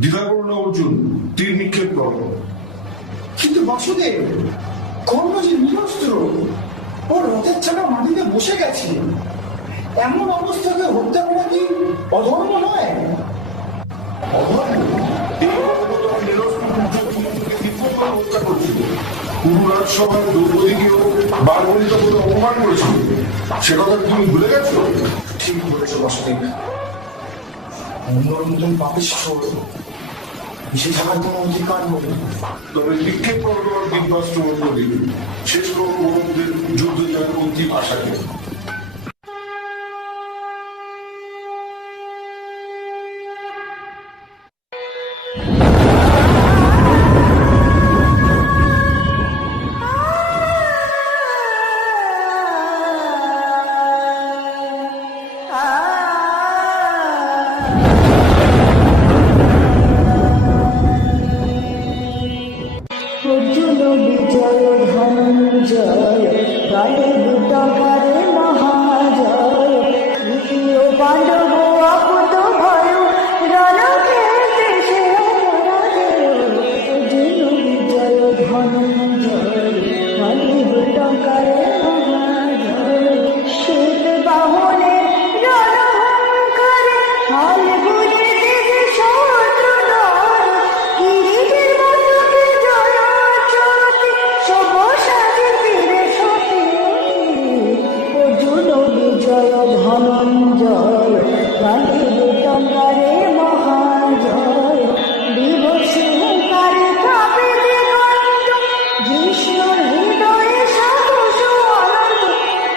দ্বিধা করো না অর্জুন, তীর নিক্ষেপ করো। কিন্তু বাসুদেব, কর্ণ যে নিরস্ত্র, ও রথের চাকা মাটিতে বসে গেছে। এমন অবস্থাকে হত্যা করা কি অধর্ম নয়? সভায় দ্রৌপদীকেও বারবণিতা বলে অপমান করেছিল, সে কথা তুমি ভুলে গেছো? ঠিক বলেছো বাসুদেব। অন্যর মতন পাপিষ্ঠ মিশে থাকার কোনো অধিকার নেই। তবে নিক্ষেপ করো তোমার দিব্যাস্ত্র মন্ত্র দিবে, শেষ করো কৌরবদের যুদ্ধ জয়ের অন্তিম আশাকে। অর্জুন বিজয় ধনঞ্জয় কালে দুটকারে মহাজয় তৃতীয় পাণ্ডব অকুত ভয় রণক্ষেত্রে সে অপরাজয়। অর্জুন বিজয় ধনঞ্জয় কালে দুটকারে মহাজয় শ্বেত বাহনে রণহংকারে হাল বুঝে তেজে শত্রু দল গিরিজের মস্তকে জয় চলতি সব সাজে ফিরে সতী। অর্জুন বিজয় ধনঞ্জয় কালে দুটঙ্কারে মহাজয় বিভৎসে হুঙ্কারে কাঁপে দিগন্ত জিষ্ণুর হৃদয়ে সাহস অনন্ত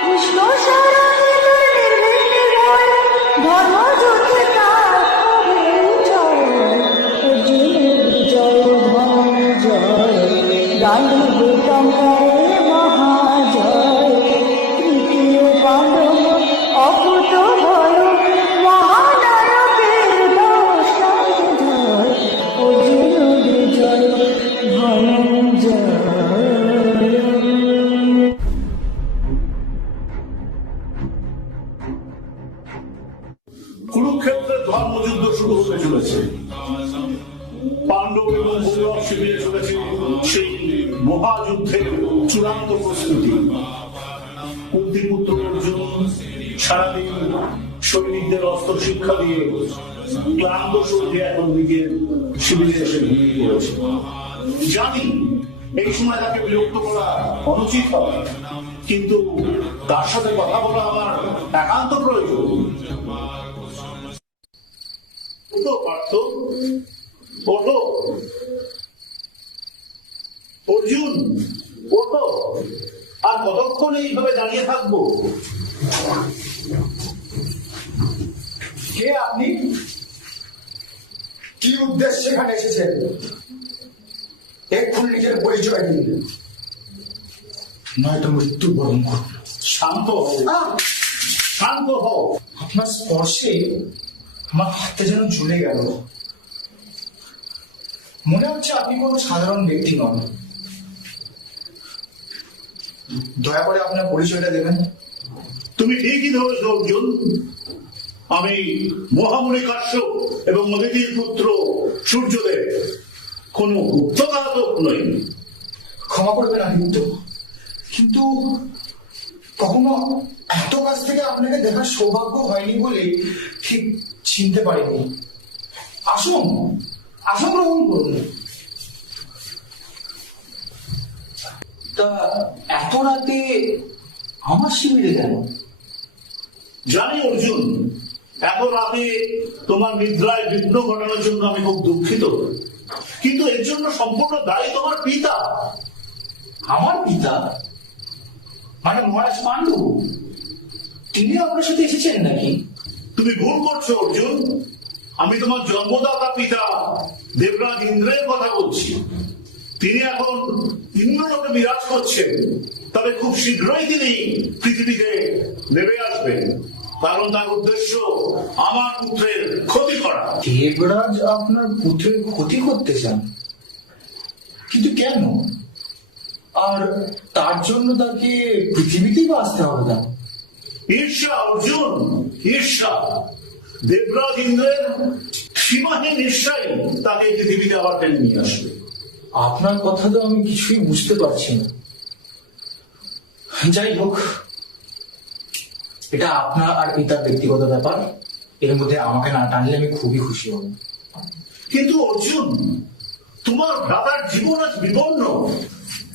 কৃষ্ণ সারথি নির্বিঘ্নে ভয় ধর্মযুদ্ধে তার হবে জয়। অর্জুন বিজয় ধনঞ্জয় গান্ধী দুটঙ্কারে মহাজয় তৃতীয় পাণ্ডব অকুত ভয় মহানায়কের দশায় ধয়। অর্জুন বিজয় ধনঞ্জয়। কুরুক্ষেত্রের ধর্মযুদ্ধ শুরু হতে চলেছে। পাণ্ডব এবং কৌরব শিবিরে চলেছে সেই মহাযুদ্ধের চূড়ান্ত প্রস্তুতি। কুন্তিপুত্র অর্জুন সারাদিন সৈনিকদের অস্ত্র শিক্ষা দিয়ে ক্লান্ত শরীরে এখন নিজের শিবিরে এসে ঘুমিয়ে পড়েছে। জানি এই সময় তাকে বিরক্ত করা অনুচিত হবে, কিন্তু তার সাথে কথা বলা আমার একান্ত প্রয়োজন। পার্থ, ওঠো। অর্জুন, ওঠো। আর কতক্ষণ এইভাবে দাঁড়িয়ে থাকবো? কে আপনি? কি উদ্দেশ্যে এখানে এসেছেন? এক্ষুনি নিজের পরিচয় দিন, নয়তো মৃত্যু বরণ করুন। শান্ত হও, শান্ত হও। আপনার স্পর্শে আমার হাতে যেন ঝুলে গেল। মনে হচ্ছে আপনি কোনো সাধারণ ব্যক্তি নন। দয়া করে আপনার পরিচয়টা দেবেন। তুমি ঠিকই ধরেছ অর্জুন। আমি মহামুনি কাশ্যপ এবং অদিতির পুত্র সূর্যদেব, কোন গুপ্তঘাতক নই। ক্ষমা করবেন আদিত্য, কিন্তু কখনো এত কাছ থেকে আপনাকে দেখার সৌভাগ্য হয়নি বলে ঠিক চিনতে পারিনি। আসুন, আসন গ্রহণ করুন। তা এত রাতে আমার শিবিরে কেন? জানি অর্জুন, এত রাতে তোমার নিদ্রায় বিঘ্ন ঘটানোর জন্য আমি খুব দুঃখিত, কিন্তু এর জন্য সম্পূর্ণ দায়ী তোমার পিতা। আমার পিতা মানে মহারাজ পাণ্ডু? তিনি আপনার সাথে এসেছেন নাকি? তুমি ভুল করছো অর্জুন। আমি তোমার জন্মদাতা পিতা দেবরাজ ইন্দ্রের কথা বলছি। তিনি এখন ইন্দ্রলোকে বিরাজ করছেন, তবে খুব শীঘ্রই তিনি পৃথিবীতে নেমে আসবেন, কারণ তার উদ্দেশ্য আমার পুত্রের ক্ষতি করা। দেবরাজ আপনার পুত্রের ক্ষতি করতে চান, কিন্তু কেন? আর তার জন্য তাকে পৃথিবীতেই বাঁচতে হবে না? ঈর্ষা অর্জুন, ঈর্ষা। দেবরাজ ইন্দ্রের সীমাহীন নিশ্চয়ই তাকে এই পৃথিবীতে আবার টেনে নিয়ে আসবে। আপনার কথা তো আমি কিছুই বুঝতে পারছি না। যাই হোক, এটা আপনার আর পিতার ব্যক্তিগত ব্যাপার, এর মধ্যে আমাকে না টানলে আমি খুবই খুশি হব। কিন্তু অর্জুন, তোমার ভ্রাতার জীবন আজ বিপন্ন,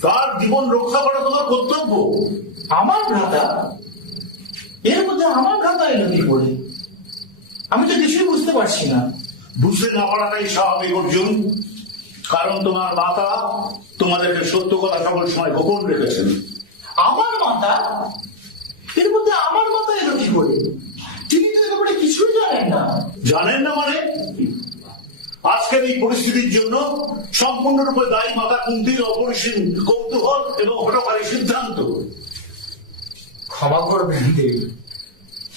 তার জীবন রক্ষা করা তোমার কর্তব্য। আমার ভ্রাতা? এর মধ্যে আমার ভ্রাতা এলো কি করে? আমি তো কিছুই বুঝতে পারছি না। বুঝতে না পারাটাই স্বাভাবিক অর্জুন, কারণ তোমার মাতা তোমাদেরকে সত্য কথা সকল সময় গোপন রেখেছেন। আমার মাতা? এর মধ্যে আমার মাতা এলো কি করে? তিনি তো এ ব্যাপারে কিছুই জানেন না। জানেন না মানে? আজকের এই পরিস্থিতির জন্য সম্পূর্ণরূপে দায়ী মাতা কুন্তির অপরিসীম কৌতূহল এবং হঠকারী সিদ্ধান্ত। ক্ষমা করবেন দেব,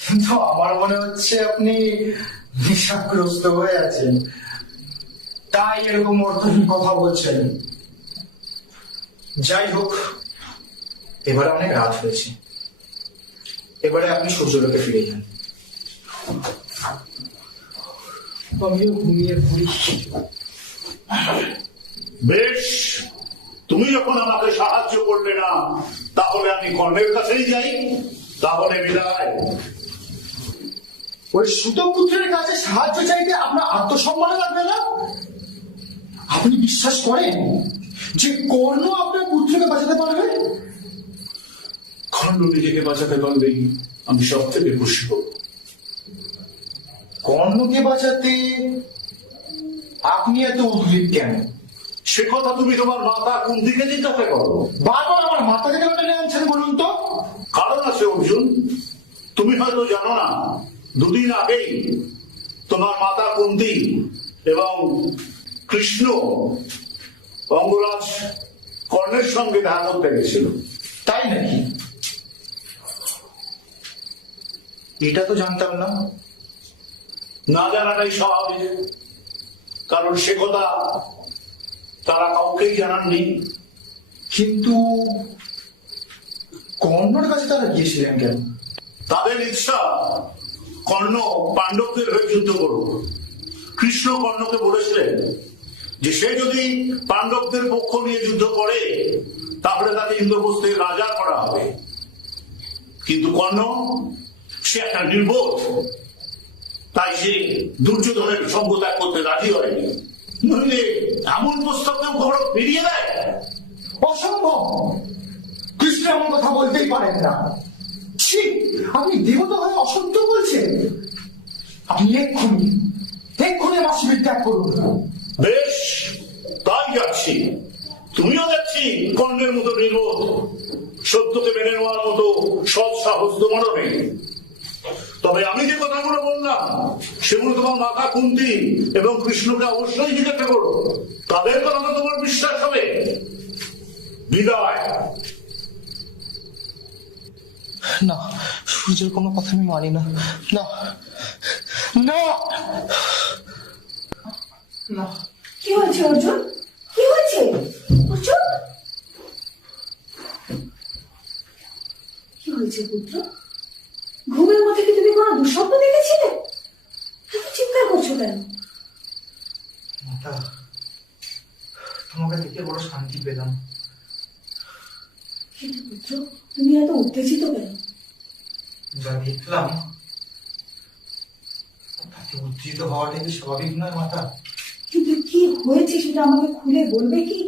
কিন্তু আমার মনে হচ্ছে আপনি নেশাগ্রস্ত হয়ে আছেন, তাই এরকম অর্থহীন কথা বলছেন। যাই হোক, এবারে অনেক রাত হয়েছে, এবারে আপনি সূর্যলোকে ফিরে যান। আমিও ঘুমিয়ে পড়ি। বেশ, তুমি যখন আমাকে সাহায্য করলে না, তাহলে আমি কর্ণের কাছেই যাই। তাহলে বিদায়। ওই সুতপুত্রের কাছে সাহায্য চাইতে আপনার আত্মসম্মান লাগবে না? আপনি বিশ্বাস করেন যে কর্ণ আপনার পুত্রকে বাঁচাতে পারবে? কর্ণ নিজেকে বাঁচাতে পারলেই আমি সব থেকে খুশি হব। কর্ণকে বাঁচাতে আপনি এত উদ্গ্রীব কেন? সে কথা তুমি তোমার মাতা কুন্তিকে জিজ্ঞাসা করো। বারবার আমার মাথাকে কেন টেনে আনছেন বলুন তো? কারণ আছে অর্জুন, তুমি হয়তো জানো না, দুদিন আগেই তোমার মাতা কুন্তি এবং কৃষ্ণ অঙ্গরাজ কর্ণের সঙ্গে দেখা করতে গেছিল। তাই নাকি? এটা তো জানতাম না। না জানাটাই স্বাভাবিক, কারণ সে কথা তারা কাউকেই জানাননি। কিন্তু কর্ণর কাছে তারা গিয়েছিলেন কেন? তাদের ইচ্ছা কর্ণ পাণ্ডবদের হয়ে যুদ্ধ করুক। কৃষ্ণ কর্ণকে বলেছিলেন যে সে যদি পাণ্ডবদের পক্ষ নিয়ে যুদ্ধ করে তাহলে তাকে ইন্দ্রপ্রস্থের রাজা করা হবে। কিন্তু কর্ণ সে একটা নির্বোধ, তাই সে দুর্যোধনের সঙ্গ ত্যাগ করতে রাজি হয়নি। নইলে এমন প্রস্তাবকে খবর বেরিয়ে দেয়। অসম্ভব! কৃষ্ণ এমন কথা বলতেই পারেন না। ছি, আপনি দেবতা হয়ে অসত্য বলছেন। আপনি এক্ষুনি আমার শিবির ত্যাগ করুন। বেশ, তাই যাচ্ছি। তুমিও যাচ্ছি কর্ণের মতো নির্বোধ। সত্যকে মেনে নেওয়ার মতো সৎ সাহস তোমারও নেই। তবে আমি যে কথাগুলো বললাম সেগুলো তোমার মাতা কুন্তি এবং কৃষ্ণকে অবশ্যই জিজ্ঞাসা করো। তাদের কথা তো তোমার বিশ্বাস হবে। বিদায়। না, সূর্যের কোনো কথা আমি মানি না। না না না। কি হয়েছে অর্জুন? কি হয়েছে অর্জুন? কি হয়েছে পুত্র? ঘুমের মধ্যে কি তুমি কোনো দুঃস্বপ্ন দেখেছিলে? এত চিৎকার করছো কেন? মাতা, তোমাকে দেখে বড় শান্তি পেলাম। কিন্তু পুত্র, তুমি এত উত্তেজিত কেন? যা দেখলাম তাতে উত্তেজিত হওয়াটা কি স্বাভাবিক নয় মাতা? কিন্তু কি হয়েছে সেটা আমাকে খুলে বলবে কি?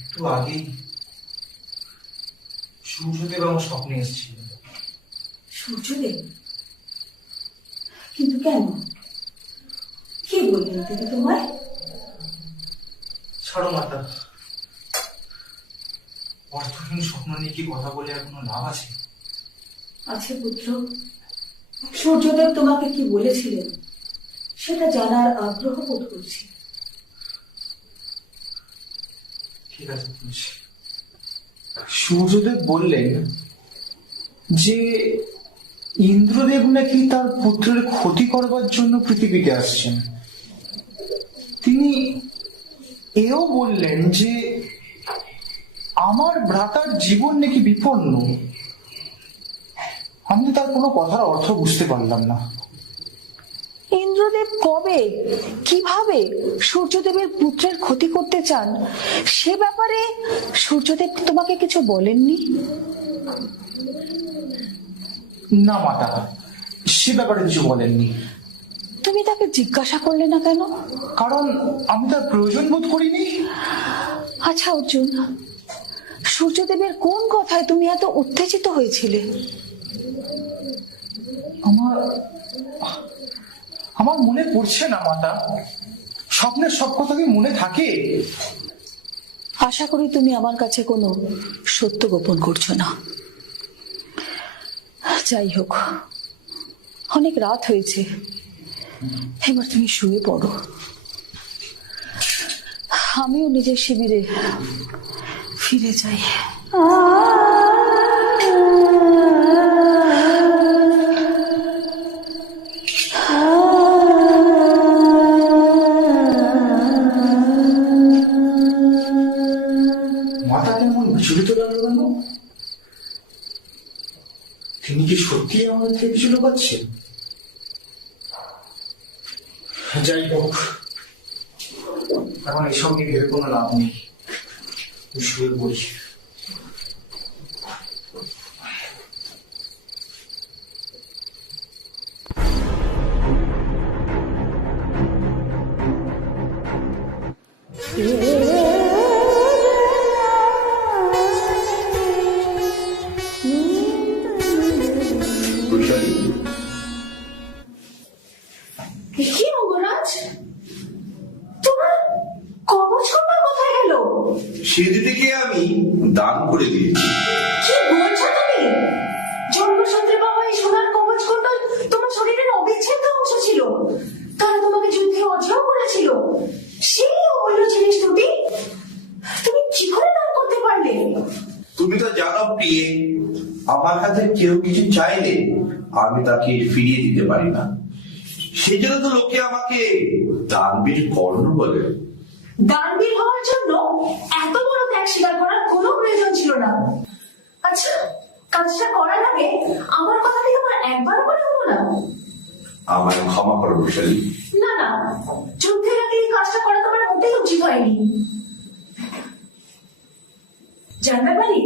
একটু আগেই সূর্যদেব আমার স্বপ্নে এসেছিল। সূর্যদেব? কিন্তু কেন? কি বললেন তিনি তোমায়? ছাড়ো মাতা, অর্থহীন স্বপ্ন নিয়ে কি কথা বলে আর কোনো লাভ আছে? আছে পুত্র। সূর্যদেব তোমাকে কি বলেছিলেন সেটা জানার আগ্রহ বোধ করছি। ঠিক আছে বলছি। সূর্যদেব বললেন যে ইন্দ্রদেব নাকি তার পুত্রের ক্ষতি করবার জন্য পৃথিবীতে আসছেন। তিনি এও বললেন যে আমার ভ্রাতার জীবন নাকি বিপন্ন। আমি তার কোনো কথার অর্থ বুঝতে পারলাম না। ইন্দ্রদেব কবে কিভাবে সূর্যদেবের পুত্রের ক্ষতি করতে চান সে ব্যাপারে সূর্যদেব তোমাকে কিছু বলেননি? না মাতা, সে ব্যাপারে কিছু বলেননি। তুমি তাকে জিজ্ঞাসা করলে না কেন? কারণ আমি তার প্রয়োজন বোধ করিনি। আচ্ছা অর্জুন, সূর্যদেবের কোন কথায় তুমি এত উত্তেজিত হয়েছিলে? আমার মনে পড়ছে না মাতা। স্বপ্নের সব কথা কি মনে থাকে? আশা করি তুমি আমার কাছে কোনো সত্য গোপন করছো না। যাই হোক, অনেক রাত হয়েছে, এবার তুমি শুয়ে পড়ো। আমিও নিজের শিবিরে ফিরে যাই। মাথা কেমন বিচলিত লাগলো কেন? তিনি কি সত্যি আমাদের থেকে কিছু লুকাচ্ছেন? যাই হোক, এখন এসব নিয়ে ভেবে কোনো লাভ নেই। শুয়ে পড়ি। কি মহারাজ, তোমার কবচটা কোথায় গেল? সেদিকে আমি দান করে দিয়েছি। কি বলছো তুমি? জন্মসূত্রে বাবা এই সোনার কবচ কুণ্ডল তোমার শরীরের অবিচ্ছেদ্য অংশ ছিল। তারা তোমাকে যুদ্ধে অজেয় করেছিল। সেই অমূল্য জিনিস দুটি তুমি কি করে দান করতে পারলে? তুমি তো জানো প্রিয়ে, আমার কাছে কেউ কিছু চাইলে আমি তাকে ফিরিয়ে দিতে পারি না। সেই জন্য তো লোকে আমাকে দানবীর কর্ণ বলে। দানবীর হওয়ার জন্য এত বড় ত্যাগ স্বীকার করার কোনো প্রয়োজন ছিল না। আচ্ছা, কাজটা করার আগে আমার কথা কি তোমার একবার মনে হলো না? আমায় ক্ষমা করো বৈশালী। না না, যুদ্ধের আগে এই কাজটা করা তোমার মোটেই উচিত হয়নি। জানতে পারি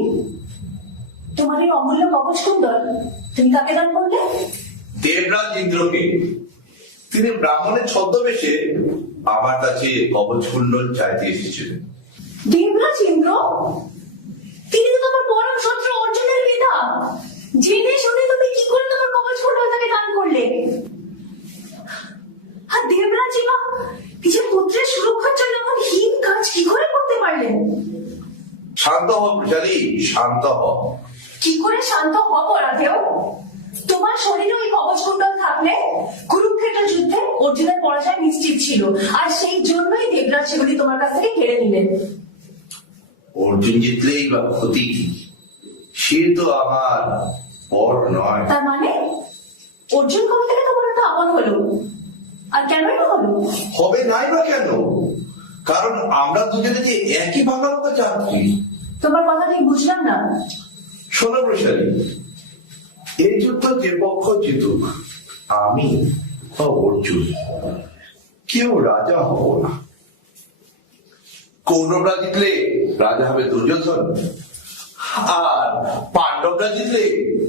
তোমার এই অমূল্য কবচ কুণ্ডল তুমি কাকে দান করলে? দেবরাজ ইন্দ্রকে। তিনি ব্রাহ্মণের ছদ্মবেশে আমার কাছে কবচ কুণ্ডল চাইতে এসেছিলেন। দেবরাজ ইন্দ্র? তিনি তো তোমার পরম শত্রু অর্জুনের পিতা। জেনে শুনে তুমি কি করে তোমার কবচ কুণ্ডল তাকে দান করলে? আর দেবরাজ বা নিজের পুত্রের সুরক্ষার জন্য এমন হীন কাজ কি করে করতে পারলেন? শান্ত হ বৈশালী, শান্ত হ। কি করে শান্ত হব রাধেও? তোমার শরীরে ওই কবচ কুণ্ডল থাকলে কুরুক্ষেত্র যুদ্ধে অর্জুনের পরাজয় নিশ্চিত ছিল, আর সেই জন্যই দেবরাজ সেগুলি তোমার কাছ থেকে কেড়ে নিলেন। অর্জুন জিতলেই বা ক্ষতি কি? সে তো আমার পর নয়। তার মানে অর্জুন কবে থেকে তোমার একটা আপন হলো? আর কেনই বা হলো? হবে নাই বা কেন? কারণ আমরা দুজনে যে একই ভাগালোকা যাত্রী। তোমার কথা ঠিক বুঝলাম না। শোনো বৈশালী, এই যুদ্ধ যে পক্ষ জিতুক, আমি বা অর্জুন, কেউ রাজা হব না। কৌরবরা জিতলে রাজা হবে দুর্যোধন, আর পাণ্ডবরা জিতলে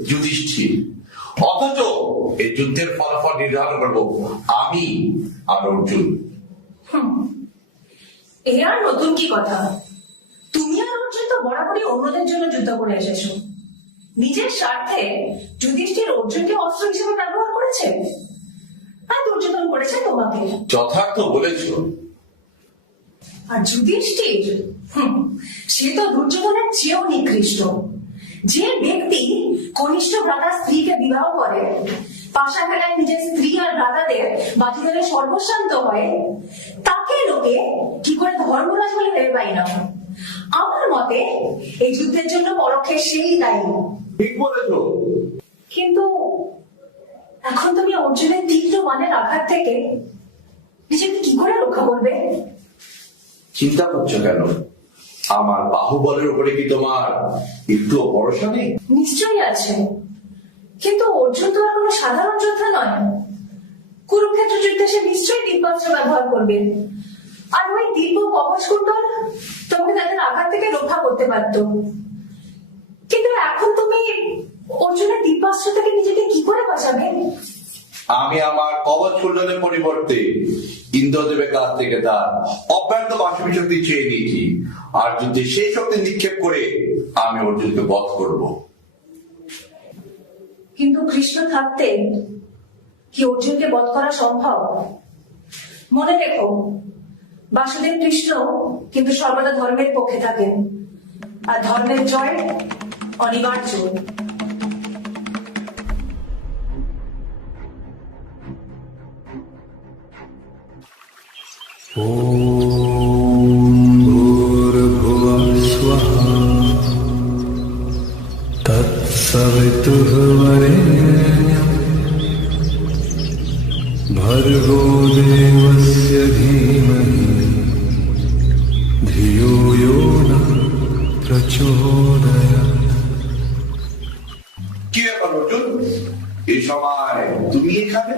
যুধিষ্ঠির। অথচ এই যুদ্ধের ফলাফল নির্ধারণ করবো আমি আর অর্জুন। এ আর নতুন কি কথা? তুমি আর অর্জুন তো বরাবরই অন্যদের জন্য যুদ্ধ করে এসেছো। নিজের স্বার্থে যুধিষ্ঠির অর্জুনকে অস্ত্র হিসেবে ব্যবহার করেছে, আর দুর্যোধন করেছে তোমাকে। যথার্থ বলেছ। আর যুধিষ্ঠির সে তো দুর্যোধনের চেয়েও নিকৃষ্ট। যে ব্যক্তি কনিষ্ঠ ভ্রাতার স্ত্রীকে বিবাহ করে, পাশা খেলায় নিজের স্ত্রী আর ভ্রাতাদের বাকিদের সর্বশান্ত হয়, তাকে লোকে কি করে ধর্মরাজ বলে ভেবে পাই না। আমার মতে এই যুদ্ধের জন্য পরোক্ষে সেই দায়ী। ঠিক বলেছ। কিন্তু এখন তুমি অর্জুনের তীব্র বাণের আঘাত থেকে নিজেকে কি করে রক্ষা করবে? চিন্তা করছো কেন? আমার বাহুবলের উপরে কি তোমার একটু ভরসা নেই? নিশ্চয়ই আছে, কিন্তু অর্জুন তো আর কোনো সাধারণ যোদ্ধা নয়। কুরুক্ষেত্র যুদ্ধে সে নিশ্চয়ই দিব্যাস্ত্র ব্যবহার করবে, আর ওই দিব্য কবচ কুণ্ডল তোমাকে তাদের আঘাত থেকে রক্ষা করতে পারতো। কিন্তু এখন তুমি অর্জুনের দিব্যাস্ত্র থেকে নিজেকে কি করে বাঁচাবে? আমি আমার কবচ কুণ্ডলের পরিবর্তে ইন্দ্রদেবের কাছ থেকে তার অব্যর্থ বাসবী শক্তি চেয়ে নিয়েছি, আর যদি সেই শক্তি নিক্ষেপ করে আমি অর্জুনকে বধ করব। কিন্তু কৃষ্ণ থাকতে কি অর্জুনকে বধ করা সম্ভব? মনে রেখো, বাসুদেব কৃষ্ণ কিন্তু সর্বদা ধর্মের পক্ষে থাকেন, আর ধর্মের জয় অনিবার্য। भूर्भुवः स्वः तत्सवितुर्वरेण्यं भर्गो देवस्य धीमहि धियो यो नः प्रचोदयात्। কি ব্যাপার অর্জুন, এই সময় তুমি এখানে?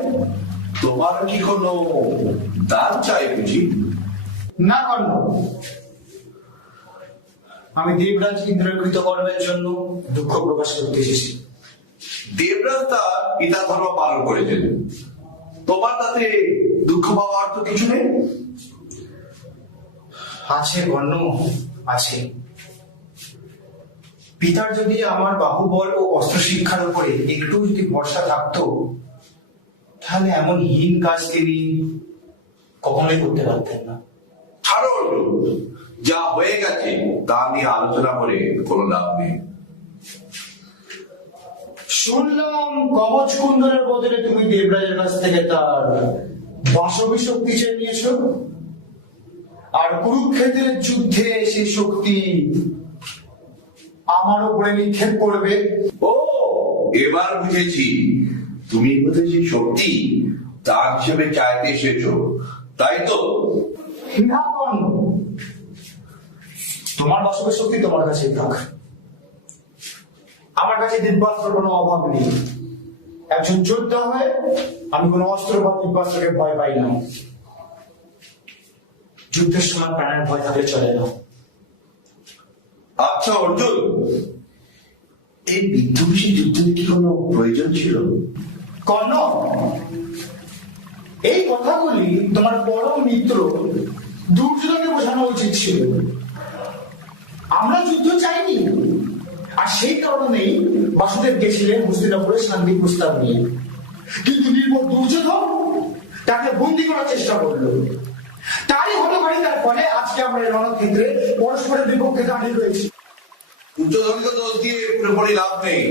তোমার কি কোনো দান চাই বুঝি? না কর্ণ, আমি দেবরাজ ইন্দ্রের কৃতকর্মের জন্য দুঃখ প্রকাশ করতে এসেছি। দেবরাজ তার পিতা ধর্ম পালন করেছেন, তোমার তাতে দুঃখ পাওয়ার তো কিছু নেই। আছে কর্ণ, আছে। পিতার যদি আমার বাহুবল ও অস্ত্র শিক্ষার উপরে একটু যদি ভরসা থাকতো, তাহলে এমন হীন কাজ তিনি কখনোই করতে পারতেন না। ছাড়ো অর্জুন, যা হয়ে গেছে তা নিয়ে আলোচনা করে কোনো লাভ নেই। শুনলাম কবচ কুণ্ডলের বদলে তুমি দেবরাজের কাছ থেকে তার বাসবী শক্তি চেয়ে নিয়েছো, আর কুরুক্ষেত্রের যুদ্ধে সেই শক্তি আমার উপরে নিক্ষেপ করবে। ও, এবার বুঝেছি, তুমি বুঝেছি শক্তি দান হিসেবে চাইতে এসেছো, তাই তো? না কর্ণ, তোমার বাসবী শক্তি তোমার কাছেই থাক। আমার কাছে দিব্যাস্ত্র কোনো অভাব নেই। একজন যোদ্ধা হয়ে আমি কোনো অস্ত্র বা দিব্যাস্ত্রকে ভয় পাই না। যুদ্ধের সময় প্রাণের ভয় থাকলে চলে না। আচ্ছা অর্জুন, এই বিধ্বংসী যুদ্ধের কি কোনো প্রয়োজন ছিল? কর্ণ, এই কথাগুলি তোমার পরম মিত্র দুর্যোধনকে বোঝানো উচিত ছিল। আমরা যুদ্ধ চাইনি, আর সেই কারণেই বাসুদেব গেছিলেন হস্তিনাপুরে শান্তি প্রস্তাব নিয়ে। কিন্তু নির্ভর দুর্যোধন তাকে বন্দি করার চেষ্টা করলো। তারই হতকারিতার ফলে আজকে আমরা এই রণক্ষেত্রে পরস্পরের বিপক্ষে দাঁড়িয়ে রয়েছি। দুর্যোধনকে দোষ দিয়ে পুরোপুরি লাভ নেই,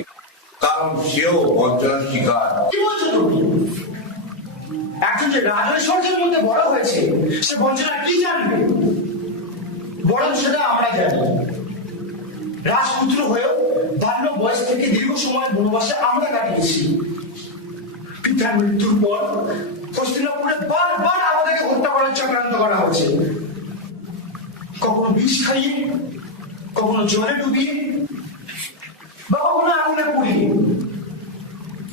কারণ সেও বঞ্চনার শিকার। কি বলছো তুমি? একজন যে রাজৈশ্বর্যের মধ্যে বড় হয়েছে, সে বঞ্চনা কি জানবে? বরং সেটা আমরা জানি। রাজপুত্র হয়েও বাল্য বয়স থেকে দীর্ঘ সময় বনবাসে আমরা কাটিয়েছি। পিতার মৃত্যুর পর হস্তিনাপুরে বারবার আমাদেরকে হত্যা করার চক্রান্ত করা হয়েছে। কখনো বিষ খাইয়ে, কখনো জলে ডুবিয়ে, বা কখনো আগুনে পুড়িয়ে।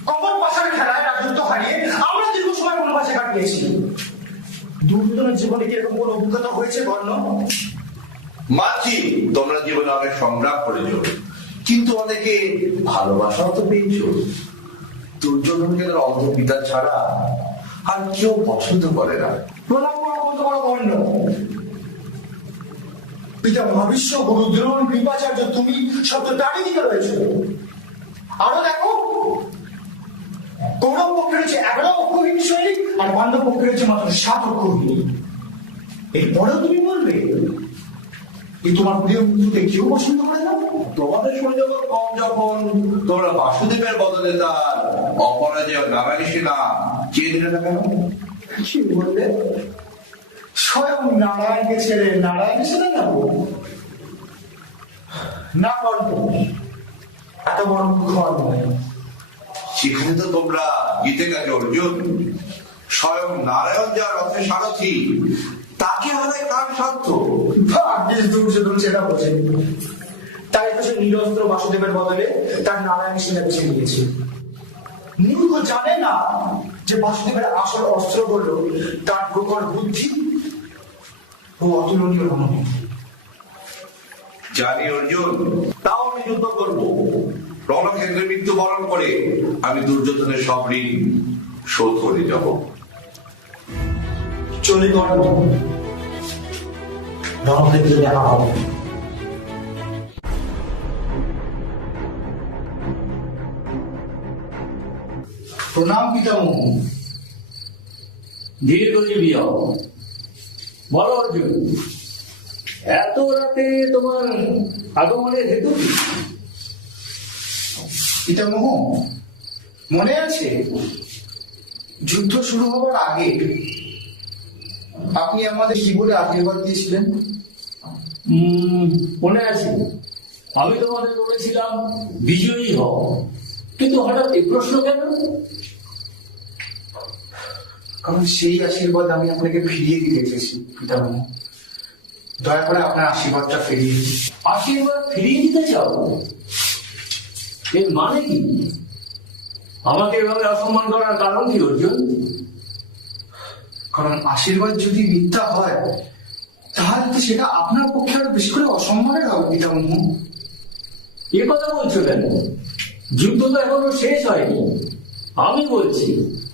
কখন পাশার খেলায় রাজত্ব হারিয়ে আমরা দীর্ঘ সময় বনবাসে কাটিয়েছি। দুর্যোধনের জীবনে কি এরকম কোনো অভিজ্ঞতা হয়েছে কর্ণ? মানছি তোমরা জীবনে অনেক সংগ্রাম করেছো, কিন্তু অনেকে ভালোবাসাও তো পেয়েছো। দুর্যোধনকে তার অন্ধ পিতা ছাড়া আর কেউ পছন্দ করে না। প্রণাম করো কর্ণ। পিতা ভবিষ্য গুরু দ্রোণ কৃপাচার্য তুমি শব্দ তারই দিকে রয়েছে। আরো দেখো, কৌরব পক্ষে রয়েছে 11 অক্ষহীন সৈনিক, আর পাণ্ডব পক্ষে রয়েছে মাত্র 7 অক্ষহীন। এরপরেও তুমি বলবে এই তোমার প্রিয় বন্ধুকে কেউ পছন্দ করে না? তোমাদের সৈন্য কম যখন তোমরা বাসুদেবের বদলে তার অপরাজেয় নারায়ণ সেনা চেয়ে দিলে না কেন? কি বললে? স্বয়ং নারায়ণকে ছেড়ে নারায়ণ সেনা নেব? না কর্ণ, এত বড় ঘর নয়। সেখানে তো তোমরা জিতে গেছো অর্জুন। স্বয়ং নারায়ণ যার রথে সারথি, তাকে হারায় কার সাধ্য? ভাগ্যিস দুর্যোধন সেটা বোঝে। তাই তো সে নিরস্ত্র বাসুদেবের বদলে তার নারায়ণ সেনা বেছে নিয়েছে। মূর্খ জানে না যে বাসুদেবের আসল অস্ত্র হল তার প্রখর বুদ্ধি ও অতুলনীয় রণনীতি। জানি অর্জুন, তাও আমি যুদ্ধ করবো। রণক্ষেত্রে মৃত্যুবরণ করে আমি দুর্যোধনের সব ঋণ শোধ করে যাব। চলে গড় রণক্ষেত্রে দেখা হবে। প্রণাম পিতামহ। দীর্ঘজীবী হও। বলো অর্জুন, এত রাতে তোমার আগমনের হেতু কি? পিতামহ, মনে আছে যুদ্ধ শুরু হওয়ার আগে আপনি আমাদের কি বলে আশীর্বাদ দিয়েছিলেন? মনে আছে, আমি তোমাদের বলেছিলাম বিজয়ী হও, কিন্তু হঠাৎ এই প্রশ্ন কেন? কারণ সেই আশীর্বাদ আমি আপনাকে ফিরিয়ে দিতে চেয়েছি পিতামহ। দয়া করে আপনার আশীর্বাদটা ফিরিয়ে দিন। আশীর্বাদ ফিরিয়ে দিতে চাও? এর মানে কি? আমাকে এভাবে অসম্মান করার কারণ কি অর্জুন? কারণ আশীর্বাদ যদি মিথ্যা হয় তাহলে তো সেটা আপনার পক্ষে আরো বেশি করে অসম্মানের হবে পিতামহ। এ কথা বলছো কেন? যুদ্ধ তো এখনো শেষ হয়নি। আমি বলছি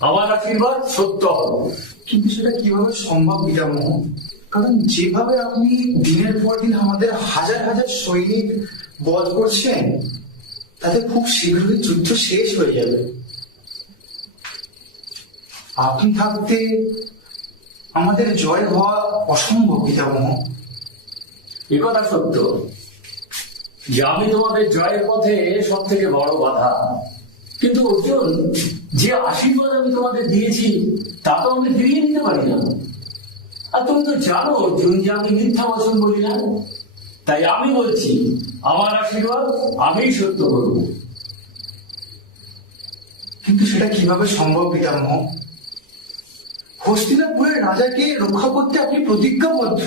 আমার আশীর্বাদ সত্য হবে। কিন্তু সেটা কিভাবে সম্ভব পিতামহ? কারণ যেভাবে আপনি দিনের পর দিন আমাদের হাজার হাজার সৈনিক বধ করছেন, তাতে খুব শীঘ্রই যুদ্ধ শেষ হয়ে যাবে। আপনি থাকতে আমাদের জয় হওয়া অসম্ভব পিতামহ। এ কথা সত্য যে আমি তোমাদের জয়ের পথে সব থেকে বড় বাধা। কিন্তু অর্জুন, যে আশীর্বাদ আমি তোমাদের দিয়েছি তা তো আমি ফিরিয়ে নিতে পারি না। আর তুমি তো জানো অর্জুন যে আমি মিথ্যা বচন বলি না। তাই আমি বলছি আমার আশীর্বাদ আমি সত্য করব। কিন্তু সেটা কিভাবে সম্ভব পিতামহ? হস্তিনাপুরের রাজাকে রক্ষা করতে আপনি প্রতিজ্ঞাবদ্ধ।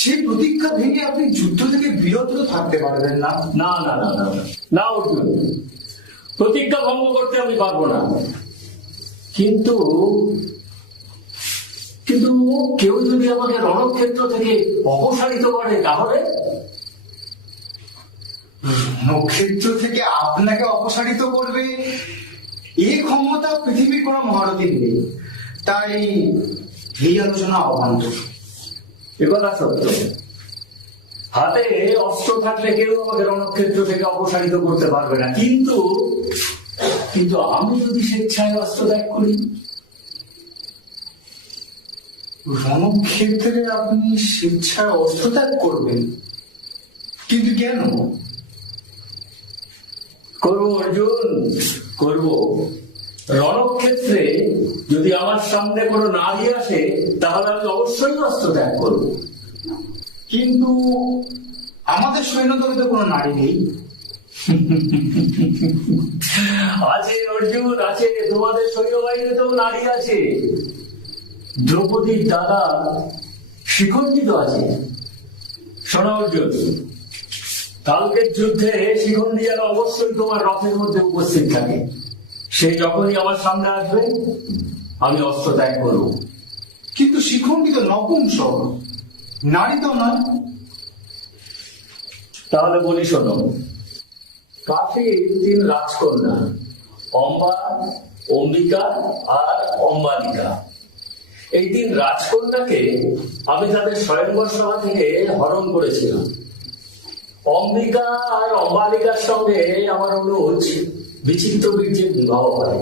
সেই প্রতিজ্ঞা ভেঙে আপনি যুদ্ধ থেকে বিরত থাকতে পারবেন না। না না না না না অর্জুন, প্রতিজ্ঞা ভঙ্গ করতে আমি পারবো না। কিন্তু কিন্তু কেউ যদি আমাকে রণক্ষেত্র থেকে অপসারিত করে তাহলে? নক্ষত্র থেকে আপনাকে অপসারিত করবে এই ক্ষমতা পৃথিবীর কোন মহারথীর নেই। তাই এই আলোচনা অবান্তর। এ কথা সত্য। হাতে অস্ত্র থাকলে কেউ আমাকে রণক্ষেত্র থেকে অপসারিত করতে পারবে না। কিন্তু কিন্তু আমি যদি স্বেচ্ছায় অস্ত্র ত্যাগ করি? রণক্ষেত্রে আপনি স্বেচ্ছায় অস্ত্র ত্যাগ করবেন? কিন্তু কেন? করবো অর্জুন, করবো। রণক্ষেত্রে যদি আমার সামনে কোনো নারী আসে তাহলে আমি অবশ্যই অস্ত্র ত্যাগ করবো। কিন্তু আমাদের সৈন্যদলে তো কোনো নারী নেই। আছে অর্জুন, আছে। তোমাদের সৈন্যবাহিনীতে তো নারী আছে। দ্রৌপদীর দাদা শিখণ্ডী তো আছে। শোনো অর্জুন, কালকের যুদ্ধে শিখণ্ডী যেন অবশ্যই তোমার রথের মধ্যে উপস্থিত থাকে। সে যখনই আমার সামনে আসবে আমি অস্ত্র ত্যাগ করব। কিন্তু শিখণ্ডী তো নপুংসক, নারী তো নয়। তাহলে বলি শোনো, কাশীর 3 রাজকন্যা অম্বা, অম্বিকা আর অম্বালিকা, এই 3 রাজকন্যাকে আমি তাদের স্বয়ংবর সভা থেকে হরণ করেছিলাম। অম্বিকা আর অম্বালিকার সঙ্গে আমার অনুজ বিচিত্র বীর্যের বিবাহ হয়,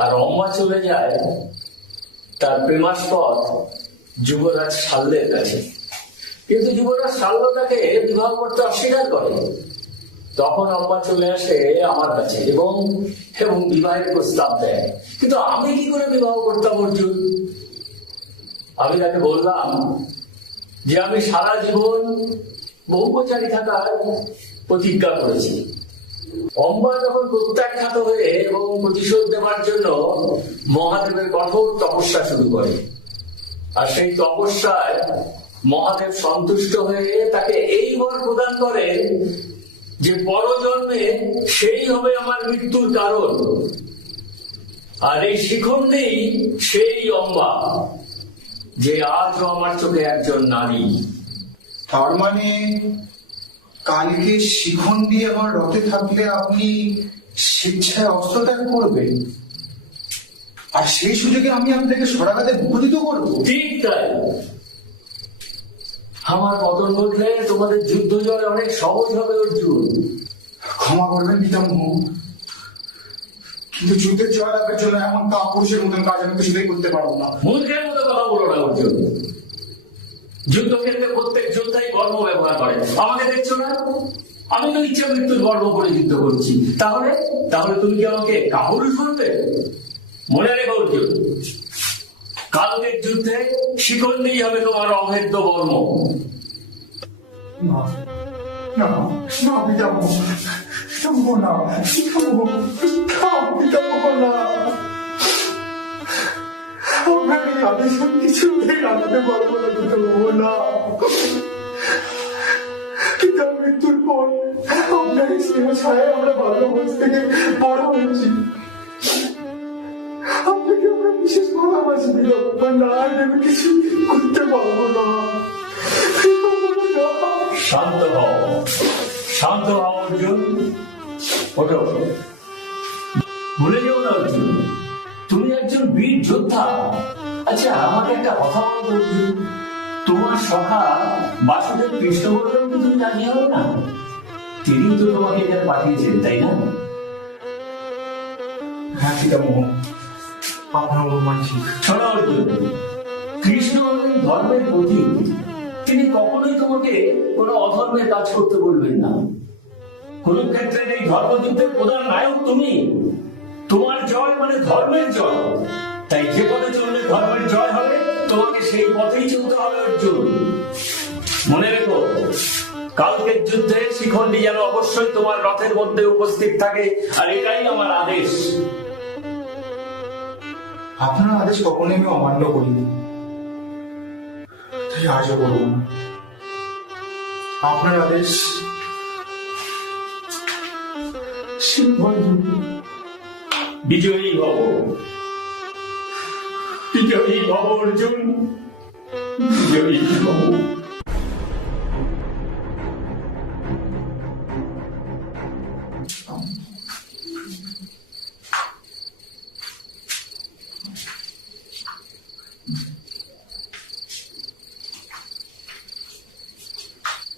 আর অম্বা চলে যায় তার প্রেমাস্পদ যুবরাজ শাল্যের কাছে। কিন্তু যুবরাজ শাল্য তাকে বিবাহ করতে অস্বীকার করে। তখন অম্বা চলে আসে আমার কাছে এবং বিবাহের প্রস্তাব দেয়। কিন্তু আমি কি করে বিবাহ করতাম অর্জুন? আমি তাকে বললাম যে আমি সারা জীবন ব্রহ্মচারী থাকার প্রতিজ্ঞা করেছি। অম্বা যখন প্রত্যাখ্যাত হয়ে এবং প্রতিশোধ দেওয়ার জন্য মহাদেবের কঠোর তপস্যা শুরু করে, আর সেই তপস্যায় মহাদেব সন্তুষ্ট হয়ে তাকে এই বর প্রদান করে যে পরজন্মে সেই হবে আমার মৃত্যুর কারণ। আর এই শিখণ্ডী সেই অম্বা, যে আজও আমার চোখে একজন নারী। তার মানে কালকে শিখণ্ডী আমার রথে থাকলে আপনি স্বেচ্ছায় অস্ত্র ত্যাগ করবেন, আর সেই সুযোগে আমি আপনাকে সরাগাতে মুখরিত করবো? ঠিক তাই। আমার পতন ঘটলে তোমাদের যুদ্ধ জয় অনেক সহজ হবে অর্জুন। ক্ষমা করবেন পিতামহ, কিন্তু যুদ্ধের জয় লাভের জন্য এমন কাপুরুষের মতন কাজ আমি কিছুতেই করতে পারবো না। মূর্খের মতো কথা বলো না অর্জুন। যুদ্ধক্ষেত্রে প্রত্যেক যোদ্ধাই গর্ব ব্যবহার করে। আমাকে দেখছো না? আমি তো ইচ্ছা মৃত্যুর গর্ব করে যুদ্ধ করছি। তাহলে তাহলে তুমি কি আমাকে কাপুরুষ বলবে? মনে রেখো অর্জুন, কালকের যুদ্ধে শিখণ্ডী হবে তোমার অভেদ্য বর্ম। না না না পিতামহ, পিতামহ না, পিতামহ, পিতামহ না। আপনার এই আদেশ আমি কিছুতেই রাখতে পারবো না পিতামহ, না। পিতার মৃত্যুর পর আপনার এই স্নেহ ছায় আমরা ভালোবাস থেকে বড় হয়েছি। আপনাকে আমরা বিশেষ ভালোবাসি পিতামহ, না আমি কিছু করতে পারবো না। শান্ত হও, শান্ত হও অর্জুন। ওঠো, ভুলে যেও না অর্জুন, তুমি একজন বীর যোদ্ধা। আচ্ছা, আমাকে একটা কথা বলো অর্জুন, তোমার সখা বাসুদেব কৃষ্ণ বললেও কি তুমি রাজি হবে না? তিনি তো তোমাকে এখানে পাঠিয়েছেন, তাই না? হ্যাঁ পিতামহ, আপনার অনুমান ঠিক। শোনো অর্জুন, কৃষ্ণ হলেন ধর্মের প্রতীক। তিনি কখনোই তোমাকে কোনো অধর্মের কাজ করতে বলবেন না। কুরুক্ষেত্রের এই ধর্মযুদ্ধের প্রধান নায়ক তুমি। তোমার জয় মানে ধর্মের জয়। তাই যে পথে চললে ধর্মের জয় হবে, তোমাকে সেই পথেই চলতে হবে অর্জুন। মনে রেখো, কালকের যুদ্ধে শিখণ্ডী যেন অবশ্যই তোমার রথের মধ্যে উপস্থিত থাকে, আর এটাই আমার আদেশ। আপনার আদেশ কখনোই আমি অমান্য করিনি, তাই আজও করব না। আপনার আদেশ বিজয়ী ভব, বিজয়ী ভব অর্জুন, বিজয়ী ভব।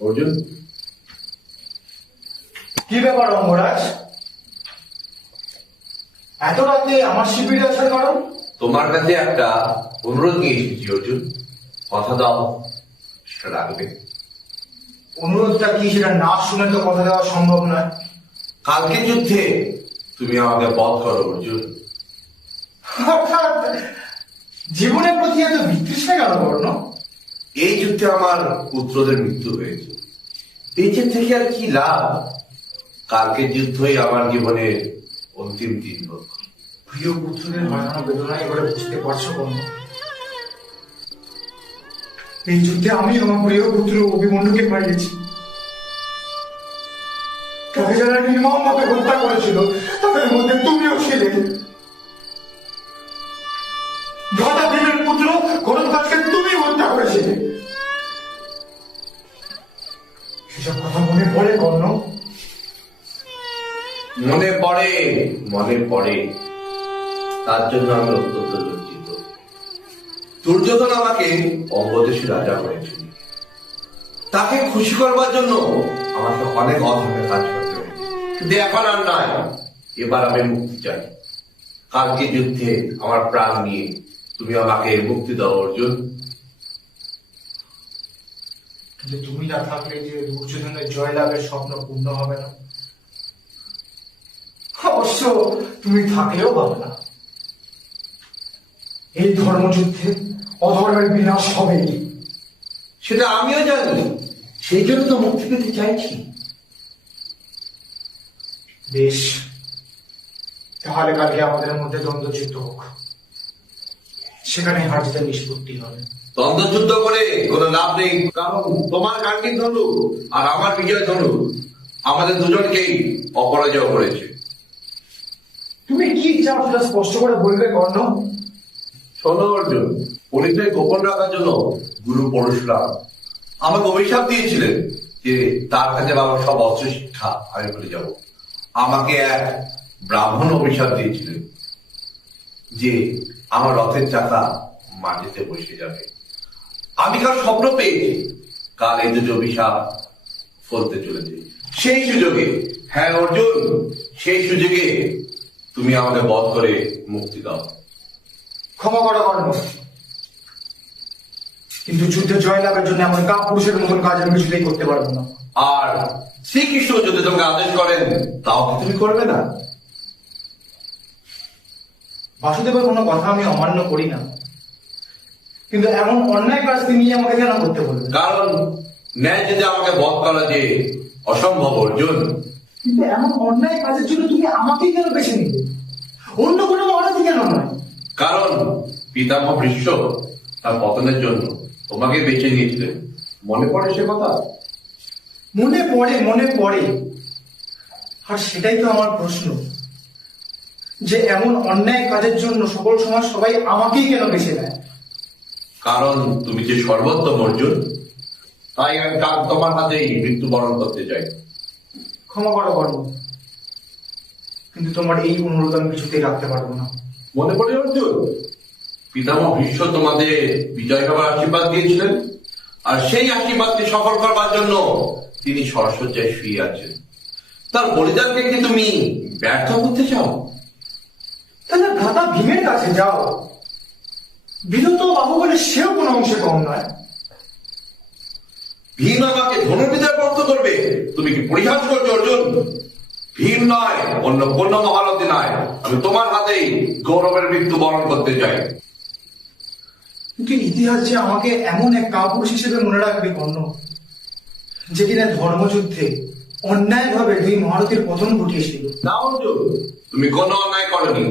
অর্জুন, কি ব্যাপার অঙ্গরাজ? এত রাতে আমার শিবিরে আসার কারণ? তোমার কাছে একটা অনুরোধ নিয়ে এসেছি অর্জুন, কথা দাও সেটা রাখবে। অনুরোধটা কি সেটা না শুনে তো কথা দেওয়া সম্ভব নয়। কালকে যুদ্ধে তুমি আমাকে বধ করো অর্জুন। অর্থাৎ জীবনের প্রতি এত বিতৃষ্ণা কেন কর্ণ? এই যুদ্ধে আমার পুত্রদের মৃত্যু হয়েছে, বেঁচে থেকে আর কি লাভ? কালকের যুদ্ধই আমার জীবনের অন্তিম দিন হোক। প্রিয় পুত্রদের হারানো বেদনা এবারে বুঝতে পারছো কর্ণ? এই যুদ্ধে আমি আমার প্রিয় পুত্র অভিমন্যুকে হারিয়েছি। তাকে যারা নির্মম ভাবে হত্যা করেছিল তাদের মধ্যে তুমিও ছিলে। ভ্রাতা ভীমের পুত্র ঘটোৎকচকে তুমি হত্যা করেছিলে। সেসব কথা মনে পড়ে কর্ণ? মনে পড়ে, মনে পড়ে। তার জন্য আমি অত্যন্ত লজ্জিত। দুর্যোধন আমাকে অঙ্গদেশী রাজা করেছিল, তাকে খুশি করবার জন্য আমাকে অনেক অধর্মের কাজ করতে হবে, কিন্তু এখন আর নয়। এবার আমি মুক্তি চাই। কালকে যুদ্ধে আমার প্রাণ নিয়ে তুমি আমাকে মুক্তি দাও অর্জুন। কিন্তু তুমি না থাকলে যে দুর্যোধনের জয়লাভের স্বপ্ন পূর্ণ হবে না। অবশ্য তুমি থাকলেও পাবে না। এই ধর্মযুদ্ধে অধর্মের বিনাশ হবে। সেটা আমিও জানি, সেই জন্য তো মুক্তি পেতে চাইছি। বেশ, তাহলে কালকে আমাদের মধ্যে দ্বন্দ্বযুদ্ধ হোক, সেখানে হার জিতের নিষ্পত্তি হবে। দ্বন্দ্বযুদ্ধ করে কোনো লাভ নেই, কারণ তোমার কাণ্ডিক ধনু আর আমার বিজয় ধনু আমাদের দুজনকেই অপরাজয় করেছে। তুমি কি চাও সেটা স্পষ্ট করে বলবে কর্ণ। শোনো অর্জুন, পরিচয় গোপন রাখার জন্য গুরু পরশুরাম আমাকে অভিশাপ দিয়েছিলেন যে তার কাছে বাবার সব অস্ত্র শিক্ষা আমি বলে যাব। আমাকে এক ব্রাহ্মণ অভিশাপ দিয়েছিলেন যে আমার রথের চাকা মাটিতে বসে যাবে। আমি কাল স্বপ্ন পেয়েছি কাল এই দুটো অভিশাপ ফলতে চলেছে। সেই সুযোগে, হ্যাঁ অর্জুন, সেই সুযোগে তুমি আমাকে বধ করে মুক্তি দাও। ক্ষমা করো কর্ণ, কিন্তু যুদ্ধে জয় লাভের জন্য এমন কাপুরুষের মতন কাজ আমি কিছুতেই করতে পারবো না। আর শ্রীকৃষ্ণ যদি তোমাকে আদেশ করেন তাও কি তুমি করবে না? বাসুদেবের কোনো কথা আমি অমান্য করি না, কিন্তু এমন অন্যায় কাজ তিনি আমাকে কেন করতে বলবেন? কারণ ন্যায় যদি আমাকে বধ করা যে অসম্ভব অর্জুন। কিন্তু এমন অন্যায় কাজের জন্য তুমি আমাকেই কেন বেছে নিবে, অন্য কোনো মহারাজই কেন নয়? কারণ পিতামহ ভীষ্ম তার পতনের জন্য তোমাকে বেছে নিয়েছিলেন। মনে পড়ে সে কথা? মনে পড়ে, আর সেটাই তো আমার প্রশ্ন, যে এমন অন্যায় কাজের জন্য সকল সমাজ সবাই আমাকেই কেন বেছে নেয়? কারণ তুমি যে সর্বোত্তম অর্জুন, তাই আমি কাল তোমার হাতেই মৃত্যুবরণ করতে চাই। ক্ষমা করো কর্ণ, কিন্তু তোমার এই অনুরোধ আমি কিছুতেই রাখতে পারবো না। মনে পড়ে অর্জুন, পিতামহ ভীষ্ম তোমাদের বিজয় হবার আশীর্বাদ দিয়েছিলেন, আর সেই আশীর্বাদকে সফল করবার জন্য তিনি সরসজ্জায় শুয়ে আছেন। তার বলিদানকে কি তুমি ব্যর্থ করতে চাও? তাহলে ভ্রাতা ভীমের কাছে যাও, বিরত বাহু বলে সেও কোনো অংশে কম নয়। ভীম আমাকে ধনুর্বিদ্যায় প্রাপ্ত করবে, তুমি কি পরিহাস করছো অর্জুন? ভীম নয়, অন্য কোন মহারথী নয়, আমি তোমার হাতেই গৌরবের মৃত্যু বরণ করতে চাই। কিন্তু ইতিহাস যে আমাকে এমন এক কাপুরুষ হিসেবে মনে রাখবে কর্ণ, যে কিনা ধর্মযুদ্ধে অন্যায়ভাবে দুই মহারথীর পতন ঘটিয়েছিল। না অর্জুন, তুমি কোনো অন্যায় করনি।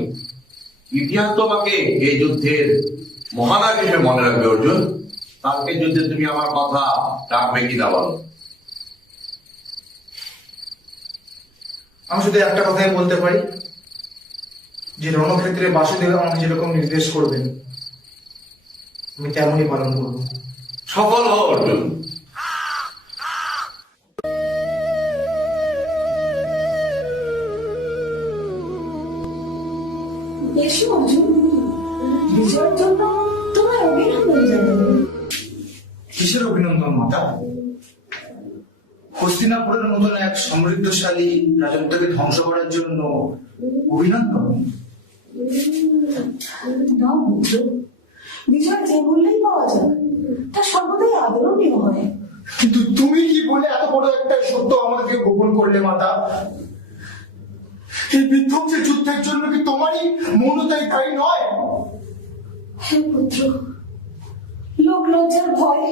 ইতিহাস তোমাকে এই যুদ্ধের মহানায়ক হিসেবে মনে রাখবে অর্জুন। কালকে যুদ্ধে তুমি আমার কথা রাখবে কিনা বলো? আমি শুধু একটা কথাই বলতে পারি, যে রণক্ষেত্রে বাসুদেব আমাকে যেরকম নির্দেশ করবেন আমি তেমনই পালন করবো। সফল হও অর্জুন। এসো অর্জুন, বিজয়ের জন্য তোমায় অভিনন্দন জানাই। কিসের অভিনন্দন মাতা? হস্তিনাপুরের মতন এক সমৃদ্ধশালী রাজত্বকে ধ্বংস করার জন্য অভিনন্দন? না পুত্র, বিজয় যে মূল্যেই পাওয়া যায় তা সর্বদাই আদরণীয় হয়। কিন্তু তুমি কি বলে এত বড় একটা সত্য আমাদেরকে গোপন করলে মাতা? এই বিধ্বংসের যুদ্ধের জন্য কি তোমারই মৌনতাই দায়ী নয়? হে পুত্র, লোক লজ্জার ভয়ে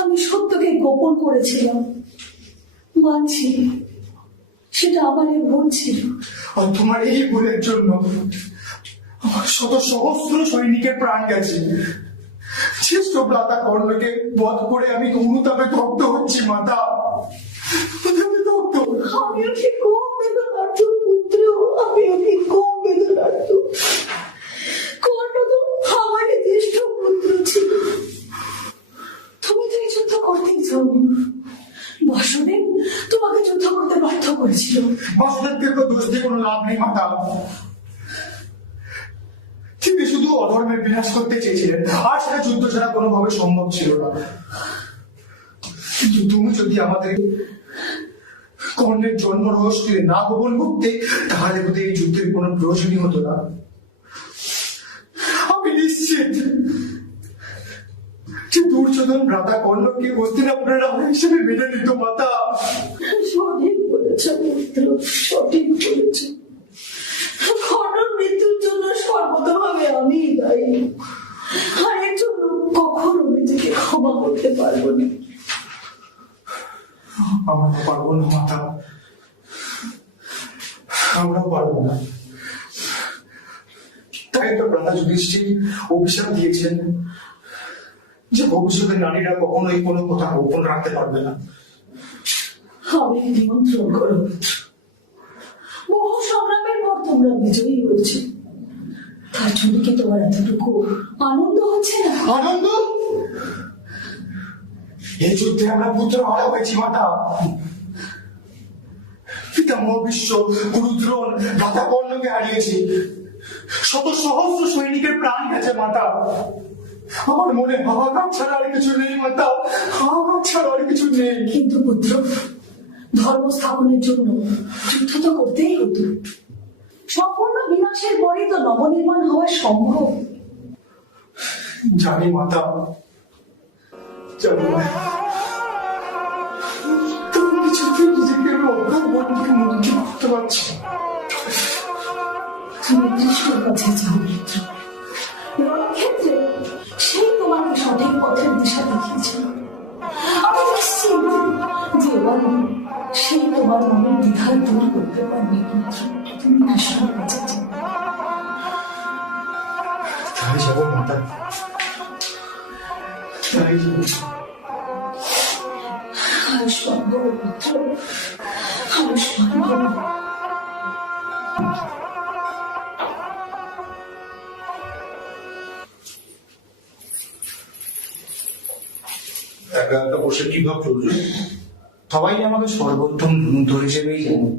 আমি সত্যকে গোপন করেছিলাম, মানছি সেটা আমার ভুল ছিল। আর তোমার এই ভুলের জন্য আমার শত সহস্র সৈনিকের প্রাণ গেছে। জ্যেষ্ঠ ভ্রাতা কর্ণকে বধ করে আমি অনুতাপে দগ্ধ হচ্ছি মাতা, আমি দগ্ধ। আমিও ঠিক কম বেদনার্থ পুত্র, আমিও ঠিক কম বেদনার্থ। কর্ণ তো আমার জ্যেষ্ঠ পুত্র ছিল, তুমি তো এই যুদ্ধ করতেই চাওনি। বাসুদেব তোমাকে যুদ্ধ করতে বাধ্য করেছিল। বাসুদেবকে তো দোষ দিয়ে কোনো লাভ নেই মাতা, তিনি শুধু অধর্মের বিনাশ করতে চেয়েছিলেন, আর সেটা যুদ্ধ ছাড়া কোনোভাবে সম্ভব ছিল না। কিন্তু তুমি যদি আমাদের কর্ণের জন্ম রহস্য না গোপন করতে, তাহলে বোধহয় এই যুদ্ধের কোনো প্রয়োজনই হতো না। আমি নিশ্চিত যে দুর্যোধন ভ্রাতা কর্ণকে হস্তিনাপুরের রাজা হিসেবে মেনে নিত মাতা। সঠিক বলেছ পুত্র, সঠিক বলেছ। কর্ণর মৃত্যুর জন্য সর্বতভাবে আমি দায়ী, আর এর জন্য কখনো নিজেকে ক্ষমা করতে পারবো না। আমরা পারবো না মাতা, আমরাও পারবো না। তাই তো ভ্রাতা যুধিষ্ঠির অভিশাপ দিয়েছেন যে ভবিষ্যতে নারীরা কখনোই কোনো কথা গোপন রাখতে পারবে না। আমি নিমন্ত্রণ করো, বহু সংগ্রামের পর তোমরা বিজয়ী হয়েছে, তার জন্য কি তোমার এতটুকু আনন্দ হচ্ছে না? আনন্দ? এই যুদ্ধে আমরা পুত্র হারা হয়েছি মাতা। পিতামহ বিশ্ব, গুরু দ্রোণ, ভ্রাতা কর্ণকে হারিয়েছি। শত সহস্র সৈনিকের প্রাণ গেছে মাতা। আমার মনে হাহাকার ছাড়া আর কিছু নেই মাতা, হাহাকার ছাড়া আর কিছু নেই। কিন্তু পুত্র, ধর্ম স্থাপনের জন্য যুদ্ধ তো করতেই হতো। সম্পূর্ণ বিনাশের পরে তো নবনির্মাণ হওয়া সম্ভব। জানি মাতা, জানি। তুমি কিছুতেই নিজেকে অজ্ঞান বন্ধুকে মুক্তি করতে পারছি। তুমি কৃষ্ণের কাছে যাও পুত্র। রণক্ষেত্রে সেই তোমাকে সঠিক পথের দিশা দেখিয়েছিল। আমি নিশ্চিত যে এবার সেই তোমার মনের দ্বিধা দূর করতে পারবে পুত্র। তুমি কৃষ্ণের কাছে যাও। তাই যাবো মাতা, তাই যাবো। আয়ুষ্মান ভব পুত্র, আয়ুষ্মান ভব। একা একা বসে কি ভাবছো অর্জুন? সবাই আমাকে সর্বোত্তম ধনুর্ধর হিসেবেই জানে।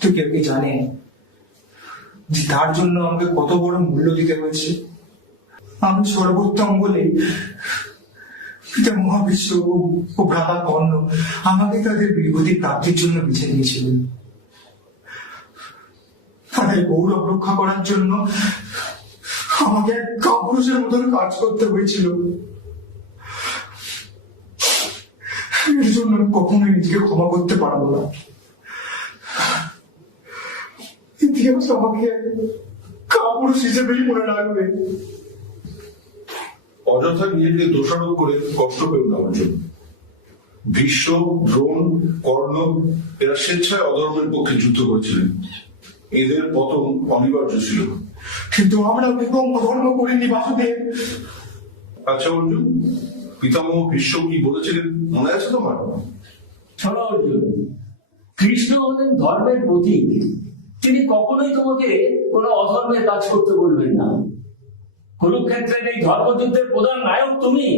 তো কেউ কি জানে যে তার জন্য আমাকে কত বড় মূল্য দিতে হয়েছে? আমি সর্বোত্তম বলে পিতা মহাবিশ্ব ও ভ্রাতা কর্ণ আমাকে তাদের বিভূতি প্রাপ্তির জন্য বেছে নিয়েছিলেন। তারা এই গৌরব রক্ষা করার জন্য আমাকে এক কাপুরুষের মতন কাজ করতে হয়েছিল। এর জন্য আমি কখনোই নিজেকে ক্ষমা করতে পারবো না। ইতিহাস আমাকে কাপুরুষ হিসেবেই মনে রাখবে। অযথা নিজেকে দোষারোপ করে কষ্ট পেও না অর্জুন। ভীষ্ম, দ্রোণ, কর্ণ এরা স্বেচ্ছায় অধর্মের পক্ষে যুদ্ধ করেছিলেন। এদের পতন অনিবার্য ছিল। কিন্তু আমরা বেগম অধর্ম করিনি বাসুদেব। আচ্ছা অর্জুন, পিতামহ ভীষ্ম কি বলেছিলেন মনে আছে তোমার? শোনো অর্জুন, কৃষ্ণ হলেন ধর্মের প্রতীক। তিনি কখনোই তোমাকে কোনো অধর্মের কাজ করতে বলবেন না। কুরুক্ষেত্রের এই ধর্মযুদ্ধের প্রধান নায়ক তুমি।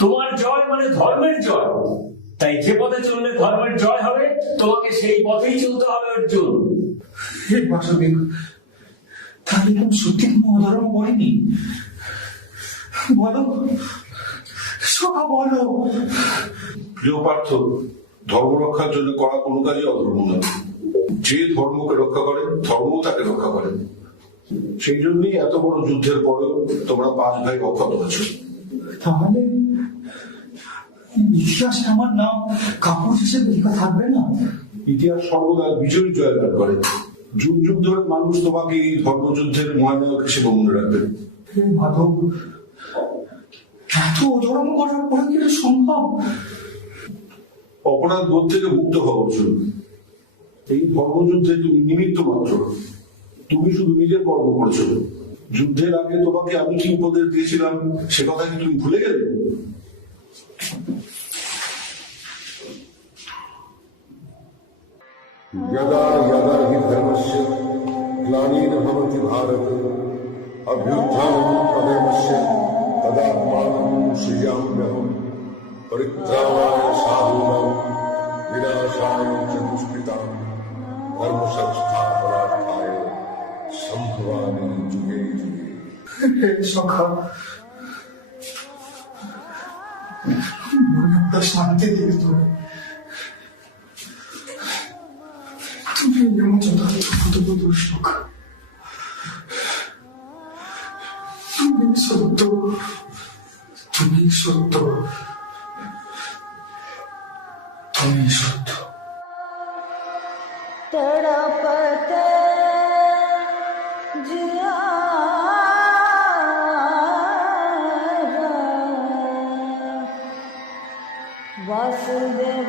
তোমার জয় মানে ধর্মের জয়। তাই যে পথে চললে ধর্মের জয় হবে, তোমাকে সেই পথেই চলতে হবে অর্জুন। হে বাসুদেব, তাহলে তুমি সত্যি কোনো অধর্ম করিনি? বলো সখা, বলো। প্রিয় পার্থ, ধর্ম রক্ষার জন্য করা কোনো কাজই অধর্ম নয়। যে ধর্মকে রক্ষা করে, ধর্ম তাকে রক্ষা করে। সেই জন্যই এত বড় যুদ্ধের পরেও তোমরা 5 ভাই অক্ষত হয়েছো। তাহলে ইতিহাসে আমার নাম কাপুর হিসেবে লেখা থাকবে না? ইতিহাস সর্বদা বিজয়ী জয়লাভ করে। যুগ যুগ ধরে মানুষ তোমাকে এই ধর্মযুদ্ধের মহানায়ক হিসেবে মনে রাখবে। হে মাধব, এত অধর্ম করার পরে কি এটা সম্ভব? অপরাধ বোধ থেকে মুক্ত হওয়া অর্জুন। এই ধর্মযুদ্ধে তুমি নিমিত্ত মাত্র। তুমি শুধু নিজের কর্ম করেছো। যুদ্ধের আগে তোমাকে আমি কি উপদেশ দিয়েছিলাম সে কথা কি তুমি ভুলে গেলে? यदा यदा हि धर्मस्य ग्लानिर्भवति भारत अभ्युत्थानं अधर्मस्य तदात्मानं सृजाम्यहम् परित्राणाय साधूनां विनाशाय च दुष्कृतां धर्मसंस्थापनार्थाय सम्भवामि युगे युगे। হে সখা, মনে একটা শান্তি দিয়ে তুমি এমন যথার্থ পদবধূ সখা। তুমি সত্য, তুমি সত্য, তুমি সত্য। तड़पते जिया वासुदेव